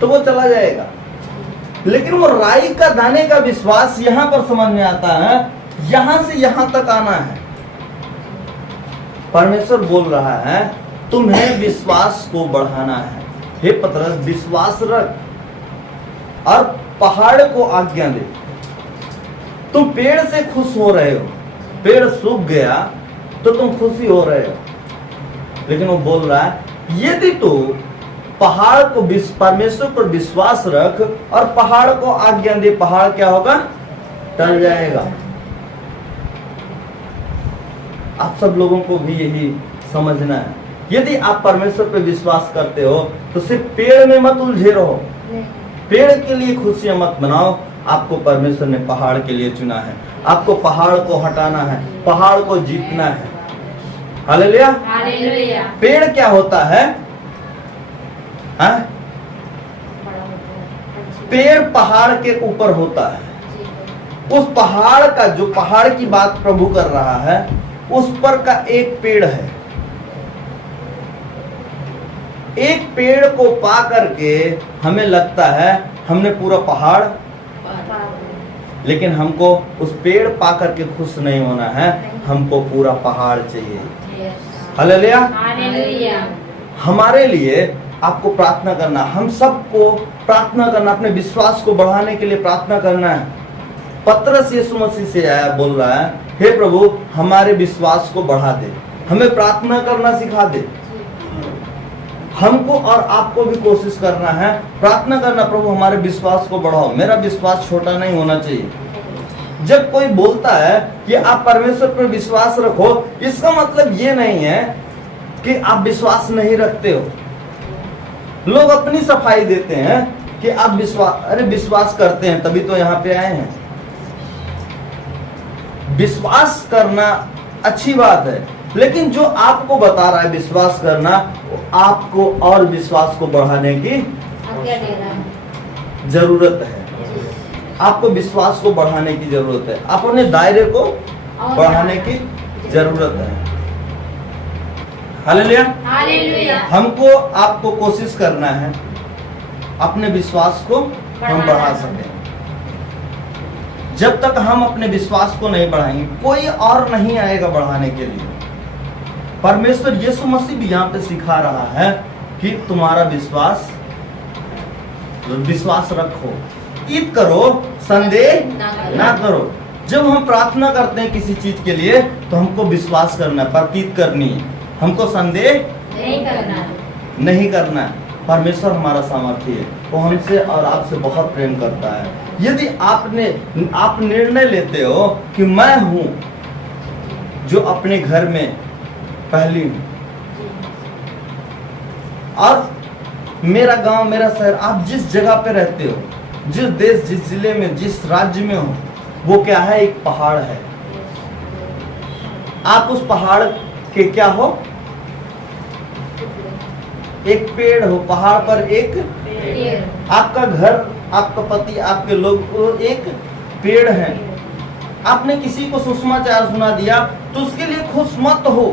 तो वो चला जाएगा। लेकिन वो राई का दाने का विश्वास यहाँ पर समझ में आता है, यहाँ से यहाँ तक आना है। परमेश्वर बोल रहा है तुम्हें विश्वास को बढ़ाना है। हे पतरस, विश्वास रख और पहाड़ को आज्ञा दे। तुम पेड़ से खुश हो रहे हो, पेड़ सूख गया तो तुम खुशी हो रहे हो, लेकिन वो बोल रहा है यदि तू पहाड़ को, परमेश्वर पर विश्वास रख और पहाड़ को आज्ञा दे, पहाड़ क्या होगा, टल जाएगा। आप सब लोगों को भी यही समझना है। यदि आप परमेश्वर पर विश्वास करते हो तो सिर्फ पेड़ में मत उलझे रहो, पेड़ के लिए खुशियां मत मनाओ। आपको परमेश्वर ने पहाड़ के लिए चुना है, आपको पहाड़ को हटाना है, पहाड़ को जीतना है। हालेलुया। हालेलुया। पेड़ क्या होता है, हाँ? पेड़ पहाड़ के ऊपर होता है। उस पहाड़ का, जो पहाड़ की बात प्रभु कर रहा है, उस पर का एक पेड़ है। एक पेड़ को पा करके हमें लगता है हमने पूरा पहाड़, लेकिन हमको उस पेड़ पा करके खुश नहीं होना है, हमको पूरा पहाड़ चाहिए। हालेलुया। हालेलुया। हमारे लिए आपको प्रार्थना करना, हम सबको प्रार्थना करना, अपने विश्वास को बढ़ाने के लिए प्रार्थना करना है। पतरस यीशु मसीह से आया, बोल रहा है हे प्रभु हमारे विश्वास को बढ़ा दे, हमें प्रार्थना करना सिखा दे। हमको और आपको भी कोशिश करना है, प्रार्थना करना, प्रभु हमारे विश्वास को बढ़ाओ, मेरा विश्वास छोटा नहीं होना चाहिए। जब कोई बोलता है कि आप परमेश्वर पर विश्वास रखो, इसका मतलब ये नहीं है कि आप विश्वास नहीं रखते हो। लोग अपनी सफाई देते हैं कि आप विश्वास करते हैं तभी तो यहाँ पे आए हैं। विश्वास करना अच्छी बात है, लेकिन जो आपको बता रहा है विश्वास करना, आपको और विश्वास को बढ़ाने की आज्ञा दे रहा है। जरूरत है। आपको विश्वास को बढ़ाने की जरूरत है, अपने दायरे को बढ़ाने की जरूरत है। हालेलुया। हालेलुया। हमको आपको कोशिश करना है अपने विश्वास को हम बढ़ा सकें। जब तक हम अपने विश्वास को नहीं बढ़ाएंगे, कोई और नहीं आएगा बढ़ाने के लिए। परमेश्वर यीशु मसीह भी यहाँ पे सिखा रहा है कि तुम्हारा विश्वास रखो, ईद करो, संदेह ना करो। जब हम प्रार्थना करते हैं किसी चीज के लिए तो हमको विश्वास करना है, प्रतीत करनी है, हमको संदेह नहीं करना है। परमेश्वर हमारा सामर्थ्य है, वो हमसे और आपसे बहुत प्रेम करता है। यदि आप निर्णय लेते हो कि मैं हूं जो अपने घर में पहली हूं, और मेरा गांव, मेरा शहर, आप जिस जगह पे रहते हो, जिस देश, जिस जिले में, जिस राज्य में हो, वो क्या है? एक पहाड़ है। आप उस पहाड़ के क्या हो? एक पेड़ हो। पहाड़ पर एक आपका घर, आपका पति, आपके लोग एक पेड़ है। आपने किसी को सुसमाचार सुना दिया तो उसके लिए खुश मत हो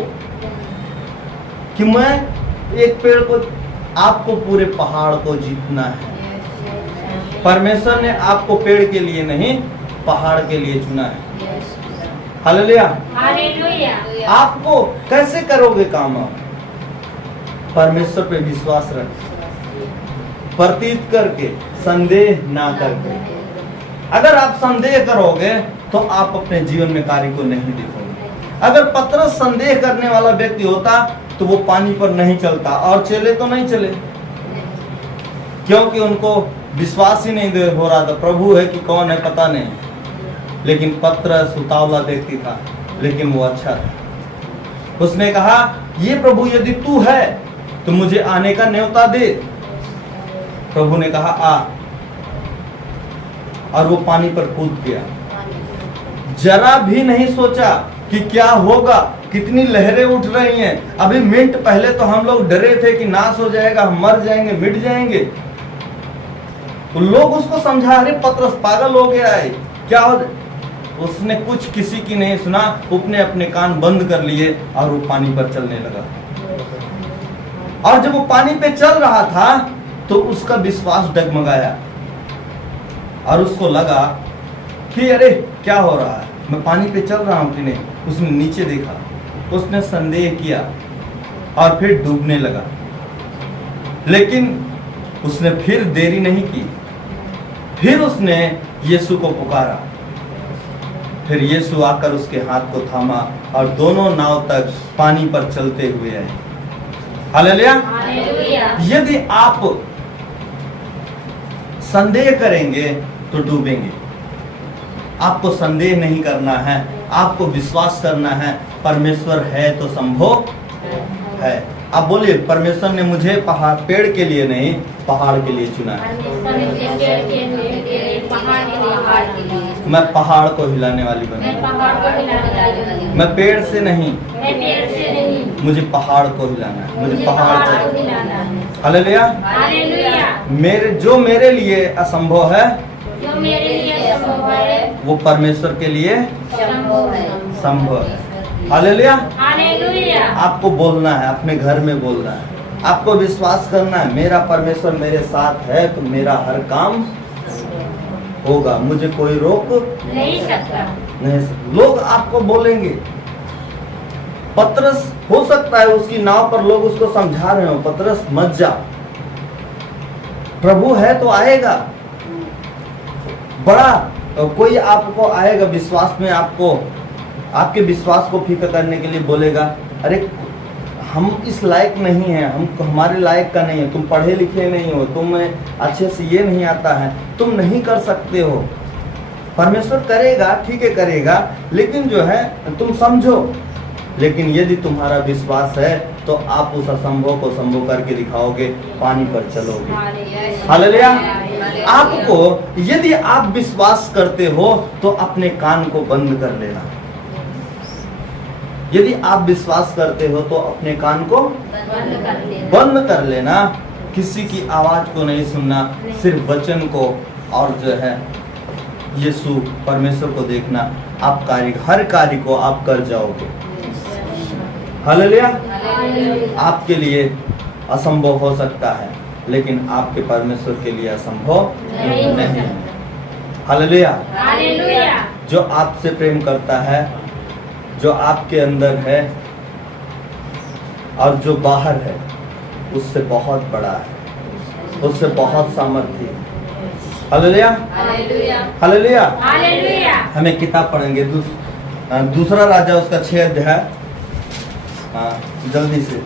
कि मैं एक पेड़ को, आपको पूरे पहाड़ को जीतना है। परमेश्वर ने आपको पेड़ के लिए नहीं, पहाड़ के लिए चुना है। हालेलुया। हालेलुया। आपको कैसे करोगे काम? आप परमेश्वर पे विश्वास रख, प्रतीत करके, संदेह ना करके। अगर आप संदेह करोगे तो आप अपने जीवन में कार्य को नहीं देखोगे। अगर पतरस संदेह करने वाला व्यक्ति होता तो वो पानी पर नहीं चलता, और चले तो नहीं चले, क्योंकि उनको विश्वास ही नहीं हो रहा था। प्रभु है कि कौन है पता नहीं, लेकिन पतरस उतावला व्यक्ति था, लेकिन वो अच्छा था। उसने कहा, ये प्रभु यदि तू है तो मुझे आने का न्योता दे। प्रभु ने कहा आ, और वो पानी पर कूद गया। जरा भी नहीं सोचा कि क्या होगा, कितनी लहरें उठ रही हैं। अभी मिनट पहले तो हम लोग डरे थे कि नाश हो जाएगा, हम मर जाएंगे, मिट जाएंगे। तो लोग उसको समझा, अरे पतरस पागल हो गया है, क्या हो? उसने कुछ किसी की नहीं सुना, उसने अपने कान बंद कर लिए और वो पानी पर चलने लगा। और जब वो पानी पे चल रहा था तो उसका विश्वास डगमगाया और उसको लगा कि अरे क्या हो रहा है, मैं पानी पे चल रहा हूं कि नहीं। उसने नीचे देखा, उसने संदेह किया और फिर डूबने लगा। लेकिन उसने फिर देरी नहीं की, फिर उसने यीशु को पुकारा। फिर यीशु आकर उसके हाथ को थामा और दोनों नाव तक पानी पर चलते हुए आए। हालेलुया। यदि आप संदेह करेंगे तो डूबेंगे। आपको संदेह नहीं करना है, आपको विश्वास करना है। परमेश्वर है तो संभव है। आप बोलिए, परमेश्वर ने मुझे पेड़ के लिए नहीं, पहाड़ के लिए चुना है। मैं पहाड़ को हिलाने वाली बनूंगा। मैं पेड़ से नहीं, मुझे पहाड़ को हिलाना है, मुझे पहाड़ चाहिए। हालेलुया। जो मेरे लिए असंभव है, वो परमेश्वर के लिए संभव है। हालेलुया। आपको बोलना है, अपने घर में बोलना है, आपको विश्वास करना है, मेरा परमेश्वर मेरे साथ है तो मेरा हर काम होगा, मुझे कोई रोक नहीं सकता। लोग आपको बोलेंगे, पतरस हो सकता है उसकी नाव पर लोग उसको समझा रहे हो, पतरस मत जा, प्रभु है तो आएगा। बड़ा कोई आपको आएगा विश्वास में, आपको आपके विश्वास को फीका करने के लिए बोलेगा, अरे हम इस लायक नहीं है, हम हमारे लायक का नहीं है, तुम पढ़े लिखे नहीं हो, तुम्हें अच्छे से ये नहीं आता है, तुम नहीं कर सकते हो। परमेश्वर करेगा, ठीक है करेगा, लेकिन जो है तुम समझो। लेकिन यदि तुम्हारा विश्वास है तो आप उस असंभव को संभव करके दिखाओगे, पानी पर चलोगे। हालेलुया। आपको यदि आप विश्वास करते हो तो अपने कान को बंद कर लेना। यदि आप विश्वास करते हो तो अपने कान को बंद कर लेना, किसी की आवाज को नहीं सुनना, सिर्फ वचन को, और जो है यीशु परमेश्वर को देखना। आप हर कार्य को आप कर जाओगे। हालेलुया। आपके लिए असंभव हो सकता है, लेकिन आपके परमेश्वर के लिए असंभव नहीं। हालेलुया। जो आपसे प्रेम करता है, जो आपके अंदर है और जो बाहर है, उससे बहुत बड़ा है, उससे बहुत सामर्थ्य है। हालेलुया। हालेलुया। हमें किताब पढ़ेंगे दूसरा राजा उसका 6 अध्याय। जल्दी से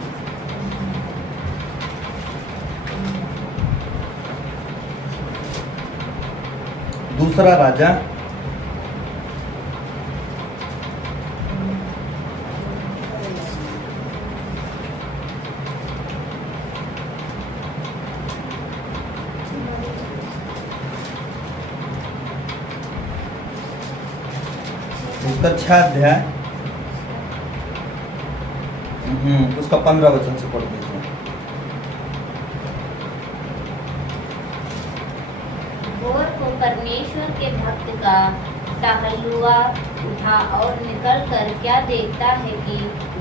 दूसरा राजा उसका 6 अध्याय उसका 15 वचन से पढ़ दीजिए। भोर को परमेश्वर के भक्त का टहलुआ उठा और निकलकर क्या देखता है कि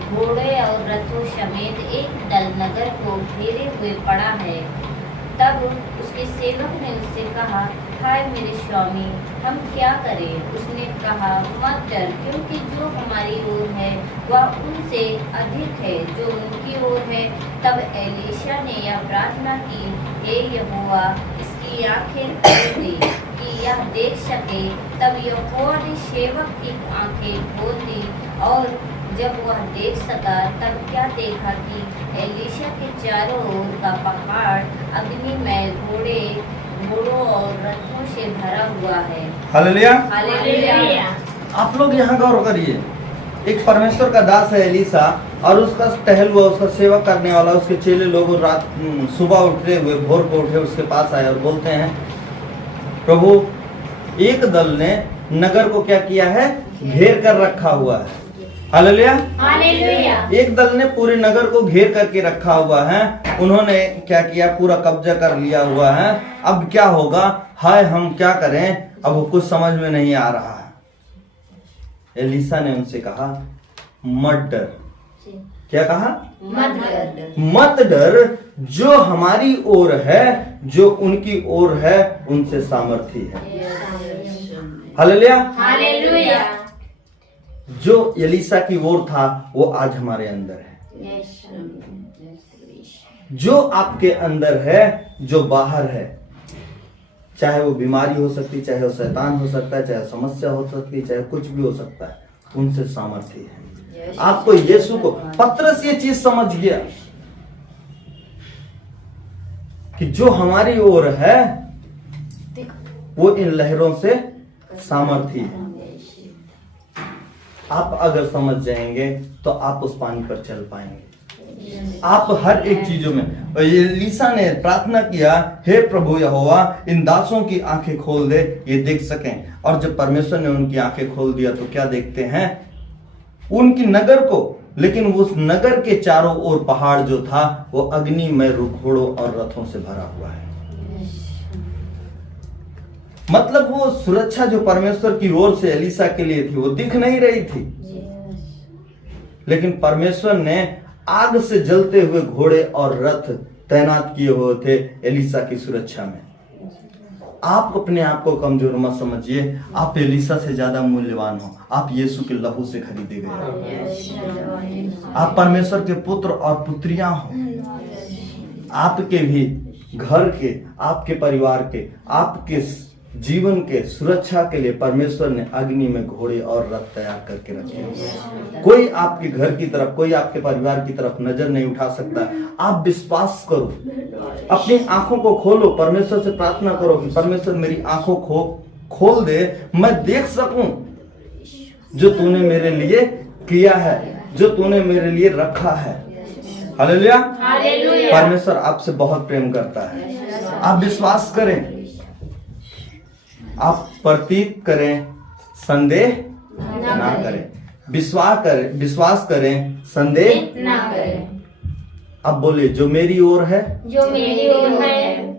घोड़े और रथों समेत एक दल नगर को घेरे हुए पड़ा है। तब उसके सेवक ने उससे कहा, हाय मेरे स्वामी, हम क्या करें? उसने कहा, मत डर, क्योंकि जो हमारी ओर है वह उनसे अधिक है जो उनकी ओर है। तब एलीशा ने यह प्रार्थना की, हे यहोवा, इसकी आंखें खोल दे कि यह देख सके। तब यहोवा ने सेवक की आंखें खोल दी, और जब वह देख सका तब क्या देखा कि एलीशा के चारों ओर का पहाड़ अग्निमय घोड़ों और रथों से भरा हुआ है। हालेलुया। हालेलुया। आप लोग यहाँ गौर करिए, एक परमेश्वर का दास है एलीशा, और उसका टहल हुआ, उसका सेवा करने वाला, उसके चेले लोग रात सुबह उठे हुए, भोर को उठे, उसके पास आए और बोलते हैं, प्रभु, एक दल ने नगर को क्या किया है? घेर कर रखा हुआ है। हालेलुया। हालेलुया। एक दल ने पूरे नगर को घेर करके रखा हुआ है। उन्होंने क्या किया? पूरा कब्जा कर लिया हुआ है। अब क्या होगा? हाय, हम क्या करें? अब कुछ समझ में नहीं आ रहा है। एलीशा ने उनसे कहा, मत डर। क्या कहा? मत डर, जो हमारी ओर है, जो उनकी ओर है, उनसे सामर्थ्य है। हालेलुया। हालेलुया। जो एलीशा की ओर था वो आज हमारे अंदर है। जो आपके अंदर है, जो बाहर है, चाहे वो बीमारी हो सकती, चाहे वो शैतान हो सकता है, चाहे समस्या हो सकती, चाहे कुछ भी हो सकता है, उनसे सामर्थ्य है। आपको यीशु को, पतरस ये चीज समझ गया कि जो हमारी ओर है वो इन लहरों से सामर्थ्य है। आप अगर समझ जाएंगे तो आप उस पानी पर चल पाएंगे। आप हर एक चीजों में। एलीशा ने प्रार्थना किया, हे प्रभु यहोवा, इन दासों की आंखें खोल दे, ये देख सकें। और जब परमेश्वर ने उनकी आंखें खोल दिया तो क्या देखते हैं? उनकी नगर को, लेकिन उस नगर के चारों ओर पहाड़ जो था वो अग्निमय घोड़ों और रथों से भरा हुआ है। मतलब वो सुरक्षा जो परमेश्वर की ओर से एलीशा के लिए थी वो दिख नहीं रही थी, लेकिन परमेश्वर ने आग से जलते हुए घोड़े और रथ तैनात किए हुए थे एलीशा की सुरक्षा में। आप अपने आप को कमजोर मत समझिए, आप एलीशा से ज्यादा मूल्यवान हो। आप यीशु के लहू से खरीदे गए। आप परमेश्वर के पुत्र और पुत्रियां हो। आपके भी घर के, आपके परिवार के, आपके जीवन के सुरक्षा के लिए परमेश्वर ने अग्नि में घोड़े और रथ तैयार करके रखे हैं। कोई आपके घर की तरफ, कोई आपके परिवार की तरफ नजर नहीं उठा सकता। आप विश्वास करो, अपनी आंखों को खोलो, परमेश्वर से प्रार्थना करो कि परमेश्वर मेरी आंखों को खोल दे, मैं देख सकूं जो तूने मेरे लिए किया है, जो तूने मेरे लिए रखा है। हालेलुया। हालेलुया। परमेश्वर आपसे बहुत प्रेम करता है। आप विश्वास करें, आप प्रतीत करें, संदेह ना करें। विश्वास करें, संदेह ना करें। अब बोलिए, जो मेरी ओर है जो मेरी ओर है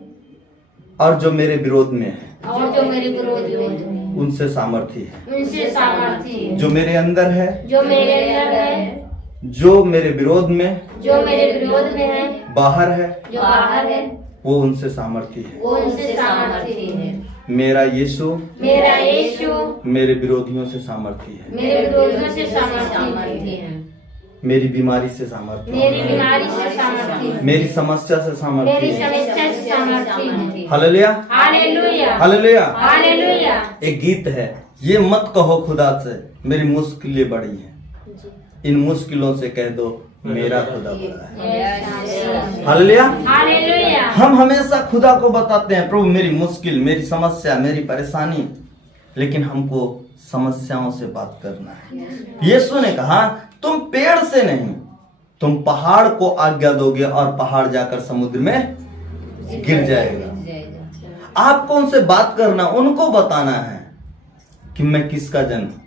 और जो मेरे विरोध में है और जो मेरे विरोध में है, उनसे सामर्थ्य है। उनसे सामर्थ्य है। जो मेरे अंदर है, जो मेरे अंदर है, जो मेरे विरोध में, जो मेरे विरोध में है, बाहर है, जो बाहर है, वो उनसे सामर्थ्य है। वो उनसे सामर्थ्य है। मेरा यीशु मेरा यीशु मेरे विरोधियों से सामर्थ्य है। मेरे विरोधियों से सामर्थ्य है। मेरी बीमारी से सामर्थ्य मेरी है। बीमारी से सामर्थ्य है। मेरी समस्या से सामर्थ्य मेरी है। समस्या से सामर्थ्य है। Hallelujah, hallelujah. हालेलुया। हालेलुया। एक गीत है, ये मत कहो खुदा से मेरी मुश्किलें बड़ी हैं, इन मुश्किलों से कह दो मेरा खुदा बड़ा है। हालेलुया। हालेलुया। हम हमेशा खुदा को बताते हैं, प्रभु मेरी मुश्किल, मेरी समस्या, मेरी परेशानी, लेकिन हमको समस्याओं से बात करना है। यीशु ने कहा तुम पेड़ से नहीं, तुम पहाड़ को आज्ञा दोगे और पहाड़ जाकर समुद्र में गिर जाएगा। आपको उनसे बात करना, उनको बताना है कि मैं किसका जन हूं।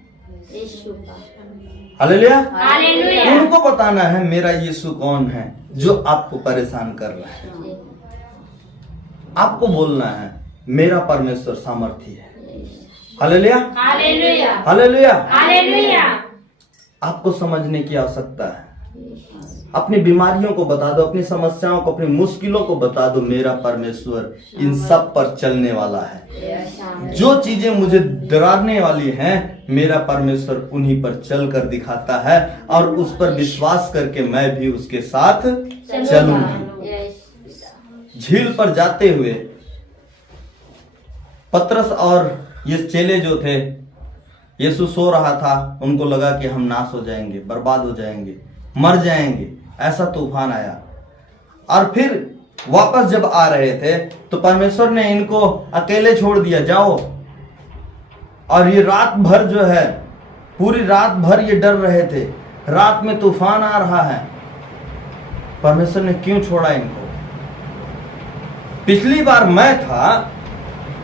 हालेलुया। हालेलुया। उनको बताना है मेरा यीशु कौन है जो आपको परेशान कर रहा है। आपको बोलना है मेरा परमेश्वर सामर्थी है। हालेलुया। हालेलुया। हालेलुया। हालेलुया। आपको समझने की आवश्यकता है। अपनी बीमारियों को बता दो, अपनी समस्याओं को, अपनी मुश्किलों को बता दो, मेरा परमेश्वर इन सब पर चलने वाला है। जो चीजें मुझे डराने वाली हैं, मेरा परमेश्वर उन्हीं पर चल कर दिखाता है और उस पर विश्वास करके मैं भी उसके साथ चलूंगी। झील पर जाते हुए पतरस और ये चेले जो थे, यीशु सो रहा था, उनको लगा कि हम नाश हो जाएंगे, बर्बाद हो जाएंगे, मर जाएंगे। ऐसा तूफान आया और फिर वापस जब आ रहे थे तो परमेश्वर ने इनको अकेले छोड़ दिया, जाओ। और ये रात भर जो है, पूरी रात भर ये डर रहे थे, रात में तूफान आ रहा है। परमेश्वर ने क्यों छोड़ा इनको? पिछली बार मैं था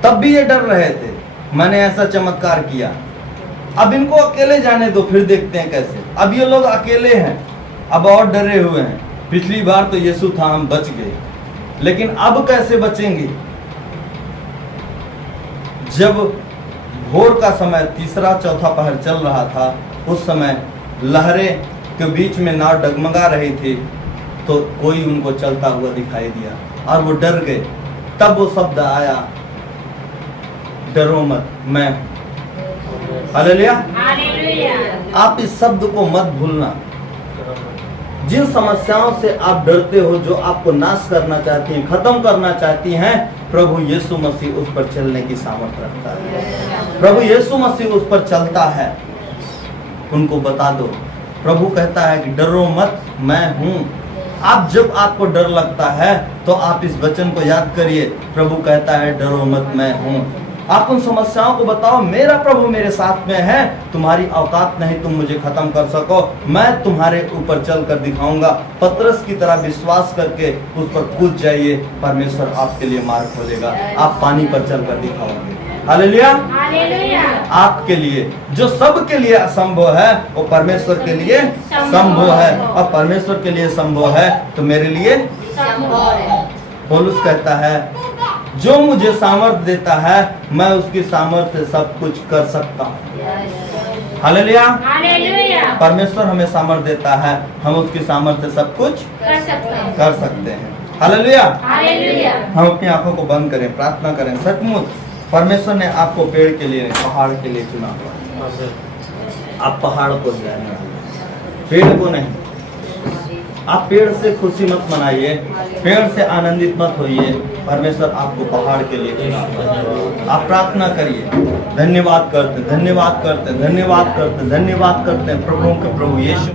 तब भी ये डर रहे थे, मैंने ऐसा चमत्कार किया। अब इनको अकेले जाने दो, फिर देखते हैं कैसे। अब ये लोग अकेले हैं, अब और डरे हुए हैं। पिछली बार तो यीशु था, हम बच गए, लेकिन अब कैसे बचेंगे? जब भोर का समय, तीसरा चौथा पहर चल रहा था, उस समय लहरें के बीच में नाव डगमगा रही थी, तो कोई उनको चलता हुआ दिखाई दिया और वो डर गए। तब वो शब्द आया, डरो मत, मैं हूं। हालेलुया। हालेलुया। आप इस शब्द को मत भूलना। जिन समस्याओं से आप डरते हो, जो आपको नाश करना चाहती हैं, खत्म करना चाहती हैं, प्रभु यीशु मसीह उस पर चलने की सामर्थ्य रखता है। प्रभु यीशु मसीह उस पर चलता है। उनको बता दो, प्रभु कहता है कि डरो मत, मैं हूं। आप जब आपको डर लगता है तो आप इस वचन को याद करिए, प्रभु कहता है डरो मत, मैं हूं। आप उन समस्याओं को बताओ, मेरा प्रभु मेरे साथ में है, तुम्हारी औकात नहीं तुम मुझे खत्म कर सको, मैं तुम्हारे ऊपर चल कर दिखाऊंगा। पतरस की तरह विश्वास करके उस पर कूद जाइए, परमेश्वर आपके लिए मार्ग खोलेगा, आप पानी पर चल कर दिखाओगे। हालेलुया। हालेलुया। आपके लिए जो सबके लिए असंभव है, वो परमेश्वर के लिए संभव है, और परमेश्वर के लिए संभव है तो मेरे लिए संभव है। पौलुस कहता है, जो मुझे सामर्थ्य देता है, मैं उसकी सामर्थ्य से सब कुछ कर सकता हूँ। हालेलुया। हालेलुया। परमेश्वर हमें सामर्थ्य देता है, हम उसकी सामर्थ्य से सब कुछ कर सकते हैं। हालेलुया। हालेलुया। हम अपनी आंखों को बंद करें, प्रार्थना करें। सचमुच परमेश्वर ने आपको पेड़ के लिए, पहाड़ के लिए चुना हुआ। आप पहाड़ को जाने, पेड़ को नहीं। आप पेड़ से खुशी मत मनाइए, पेड़ से आनंदित मत होइए। परमेश्वर आपको पहाड़ के लिए चुना है। आप प्रार्थना करिए, धन्यवाद करते, धन्यवाद करते, धन्यवाद करते, धन्यवाद करते हैं प्रभु के प्रभु यीशु।